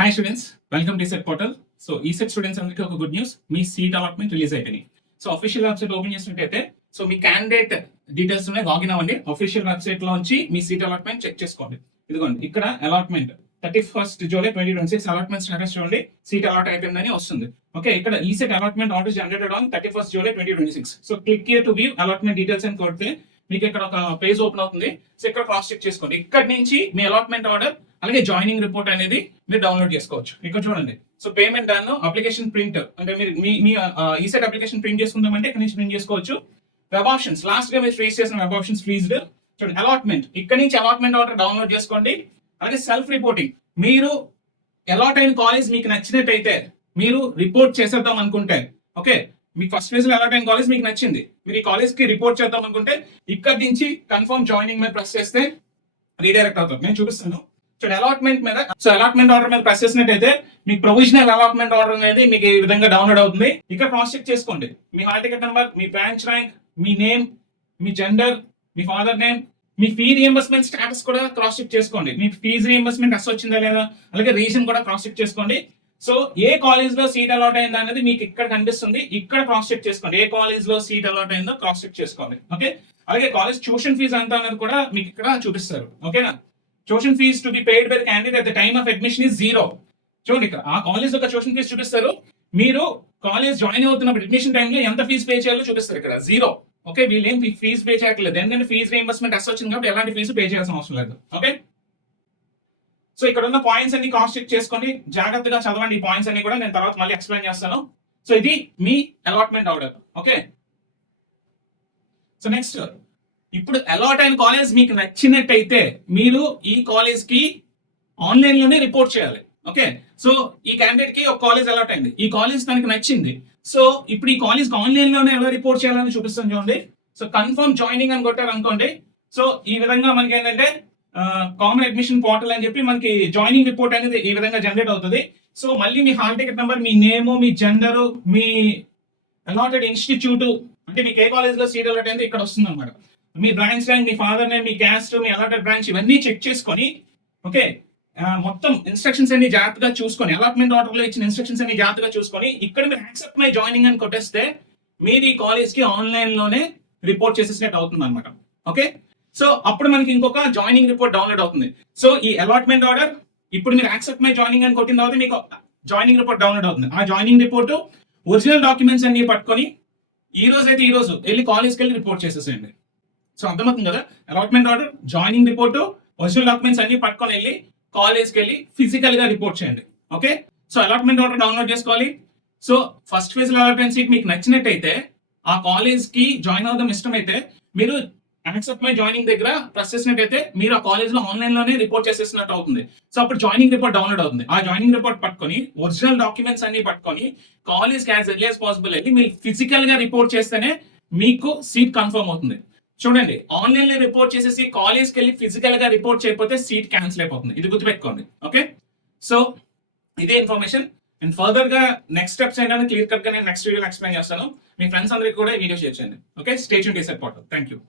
Hi students, welcome to set portal. So ఈ set students అందరికీ ఒక గుడ్ న్యూస్, మీ seat allotment release అయిపోయింది. So official website open చేసినట్టయితే so మీ candidate details ఉన్నాయి, login అవ్వండి. Official website లోంచి మీ సీట్ అలాట్మెంట్ చెక్ చేసుకోండి. ఇదిగోండి ఇక్కడ allotment 31st July 2026 allotment status చూడండి, సీట్ అలాట్ అయిపోయిందని వస్తుంది. ఓకే, ఇక్కడ ఈ set allotment order generated on 31st July 2026. So click here to view allotment details అని కొడితే మీకు ఇక్కడ ఒక పేజ్ ఓపెన్ అవుతుంది. సో ఇక్కడ క్రాస్ చెక్ చేసుకోండి. ఇక్కడ నుంచి మీ అలాట్మెంట్ ఆర్డర్ అలాగే జాయినింగ్ రిపోర్ట్ అనేది మీరు డౌన్లోడ్ చేసుకోవచ్చు. ఇక్కడ చూడండి, so payment done, application print అంటే మీరు మీ ఈ సెట్ అప్లికేషన్ ప్రింట్ చేసుకుందామంటే ఇక్కడ నుంచి ప్రింట్ చేసుకోవచ్చు. వెబ్ ఆప్షన్స్ లాస్ట్ గా మీరు ఫేస్ చేసిన వెబ్ ఆప్షన్స్ ఫ్రీజ్డ్. చూడండి అలాట్మెంట్, ఇక్కడ నుంచి అలాట్మెంట్ ఆర్డర్ డౌన్లోడ్ చేసుకోండి. అలాగే సెల్ఫ్ రిపోర్టింగ్, మీరు అలాట్ అయిన కాలేజ్ మీకు నచ్చినట్టయితే మీరు రిపోర్ట్ చేసేద్దాం అనుకుంటే, ఓకే మీకు ఫస్ట్ ఫేజ్ లో అలాట్ అయిన కాలేజ్ మీకు నచ్చింది, మీరు ఈ కాలేజ్ కి రిపోర్ట్ చేద్దాం అనుకుంటే ఇక్కడ నుంచి కన్ఫర్మ్ జాయినింగ్ మీద ప్రెస్ చేస్తే రీడైరెక్ట్ అవుతుంది. నేను చూపిస్తాను. చూడండి అలాట్మెంట్ మీద, సో అలాట్మెంట్ ఆర్డర్ మీద ప్రెస్ చేసినట్టయితే మీకు ప్రొవిజనల్ అలాట్మెంట్ ఆర్డర్ అనేది మీకు ఈ విధంగా డౌన్లోడ్ అవుతుంది. ఇక్కడ క్రాస్ చెక్ చేసుకోండి, మీ హాల్ టికెట్ నెంబర్, మీ బ్రాంచ్ ర్యాంక్, మీ నేమ్, మీ జెండర్, మీ ఫాదర్ నేమ్, మీ ఫీ రియంబర్స్మెంట్ స్టేటస్ కూడా క్రాస్ చెక్ చేసుకోండి. మీ ఫీజు రియంబర్స్మెంట్ అస్ వచ్చిందా లేదా, అలాగే రీజన్ కూడా క్రాస్ చెక్ చేసుకోండి. సో ఏ కాలేజ్ లో సీట్ అలాట్ అయిందా అనేది మీకు ఇక్కడ కనిపిస్తుంది, ఇక్కడ క్రాస్ చెక్ చేసుకోండి. ఏ కాలేజ్ లో సీట్ అలాట్ అయిందో క్రాస్ చెక్ చేసుకోండి. ఓకే, అలాగే కాలేజ్ ట్యూషన్ ఫీజు ఎంత అనేది కూడా మీకు ఇక్కడ చూపిస్తారు. ఓకేనా, tuition fee to be paid by the candidate at the time of admission is 0. చూడండి ఇక్కడ ఆ కాలేజ్ యొక్క ట్యూషన్ ఫీజు చూపిస్తారు. మీరు కాలేజ్ జాయిన్ అవుతున్నప్పుడు అడ్మిషన్ టైంలో ఎంత ఫీజు పే చేయాలో చూపిస్తారు ఇక్కడ 0. ఓకే, వీళ్ళు ఏం ఫీజు పే చేయట్లేదు, ఎందుకంటే ఫీజు రీయింబర్స్మెంట్ అస్ వచ్చింది కాబట్టి ఎలాంటి ఫీజు పే చేయాల్సిన అవసరం లేదు. ఓకే, సో ఇక్కడ ఉన్న పాయింట్స్ అన్ని క్రాస్ చెక్ చేసుకొని జాగ్రత్తగా చదవండి. ఈ పాయింట్స్ అన్ని కూడా నేను తర్వాత మళ్ళీ ఎక్స్ప్లెయిన్ చేస్తాను. సో ఇది మీ allotment order. Okay, so next, ఇప్పుడు అలాట్ అయిన కాలేజ్ మీకు నచ్చినట్టయితే మీరు ఈ కాలేజ్ కి ఆన్లైన్ లోనే రిపోర్ట్ చేయాలి. ఓకే, సో ఈ క్యాండిడేట్ కి ఒక కాలేజ్ అలాట్ అయింది, ఈ కాలేజ్ తనకి నచ్చింది. సో ఇప్పుడు ఈ కాలేజ్ ఆన్లైన్ లోనే ఎలా రిపోర్ట్ చేయాలని చూపిస్తాను చూడండి. సో కన్ఫర్మ్ జాయినింగ్ అని కొట్టారు అనుకోండి. సో ఈ విధంగా మనకి ఏంటంటే కామన్ అడ్మిషన్ పోర్టల్ అని చెప్పి మనకి జాయినింగ్ రిపోర్ట్ అనేది ఈ విధంగా జనరేట్ అవుతుంది. సో మళ్ళీ మీ హాల్ టికెట్ నెంబర్, మీ నేమ్, మీ జెండర్, మీ అలాటెడ్ ఇన్స్టిట్యూట్, అంటే మీకు ఏ కాలేజ్ లో సీట్ అలాట్ అయింది ఇక్కడ వస్తుంది అనమాట. మీ బ్రాంచ్ ర్యాంక్, మీ ఫాదర్ నేమ్, మీ క్యాస్ట్, మీ అలాటెడ్ బ్రాంచ్, ఇవన్నీ చెక్ చేసుకొని ఓకే మొత్తం ఇన్స్ట్రక్షన్స్ అన్ని జాగ్రత్తగా చూసుకొని, అలాట్మెంట్ ఆర్డర్ లో ఇచ్చిన ఇన్స్ట్రక్షన్స్ అన్ని జాగ్రత్తగా చూసుకొని ఇక్కడ మీరు యాక్సెప్ట్ మై జాయినింగ్ అని కొట్టేస్తే మీరు ఈ కాలేజ్ కి ఆన్లైన్ లోనే రిపోర్ట్ చేసేసినట్టు అవుతుంది అనమాట. ఓకే, సో అప్పుడు మనకి ఇంకొక జాయినింగ్ రిపోర్ట్ డౌన్లోడ్ అవుతుంది. సో ఈ అలాట్మెంట్ ఆర్డర్ ఇప్పుడు మీరు యాక్సెప్ట్ మై జాయినింగ్ అని కొట్టిన తర్వాత మీకు జాయినింగ్ రిపోర్ట్ డౌన్లోడ్ అవుతుంది. ఆ జాయినింగ్ రిపోర్ట్ ఒరిజినల్ డాక్యుమెంట్స్ అన్ని పట్టుకొని ఈ రోజు వెళ్ళి కాలేజ్కి వెళ్ళి రిపోర్ట్ చేసేసేయండి. సో అర్థమవుతుంది కదా, allotment order, joining report, original documents అన్ని పట్టుకొని వెళ్ళి కాలేజ్కి వెళ్ళి ఫిజికల్ గా రిపోర్ట్ చేయండి. Okay, so allotment order download చేసుకోవాలి. సో ఫస్ట్ ఫేజ్ లో అలాట్మెంట్ సీట్ మీకు నచ్చినట్టయితే, ఆ కాలేజ్ కి జాయిన్ అవడం ఇష్టమైతే మీరు యాక్సెప్ట్ మై జాయినింగ్ దగ్గర ప్రెస్ చేసినట్టయితే మీరు ఆ కాలేజ్ లో ఆన్లైన్ లోనే రిపోర్ట్ చేసేసినట్టు అవుతుంది. సో అప్పుడు జాయినింగ్ రిపోర్ట్ డౌన్లోడ్ అవుతుంది. ఆ జాయినింగ్ రిపోర్ట్ పట్టుకొని ఒరిజినల్ డాక్యుమెంట్స్ అన్ని పట్టుకొని కాలేజ్ కి యాజ్ ఎర్లీ యాజ్ పాసిబుల్ వెళ్ళి మీరు ఫిజికల్ గా రిపోర్ట్ చేస్తేనే మీకు సీట్ కన్ఫర్మ్ అవుతుంది. చూడండి, ఆన్లైన్ లో రిపోర్ట్ చేసేసి కాలేజ్కి వెళ్ళి ఫిజికల్ గా రిపోర్ట్ చేయకపోతే సీట్ క్యాన్సిల్ అయిపోతుంది. ఇది గుర్తుపెట్టుకోండి. ఓకే, సో ఇదే ఇన్ఫర్మేషన్. అండ్ ఫర్దర్ గా నెక్స్ట్ స్టెప్స్ ఏంటంటే క్లియర్ కట్ గా నేను నెక్స్ట్ వీడియో ఎక్స్ప్లెయిన్ చేస్తాను. మీ ఫ్రెండ్స్ అందరికి కూడా ఈ వీడియో షేర్ చేయండి. Okay, stay tuned to set portal. Thank you.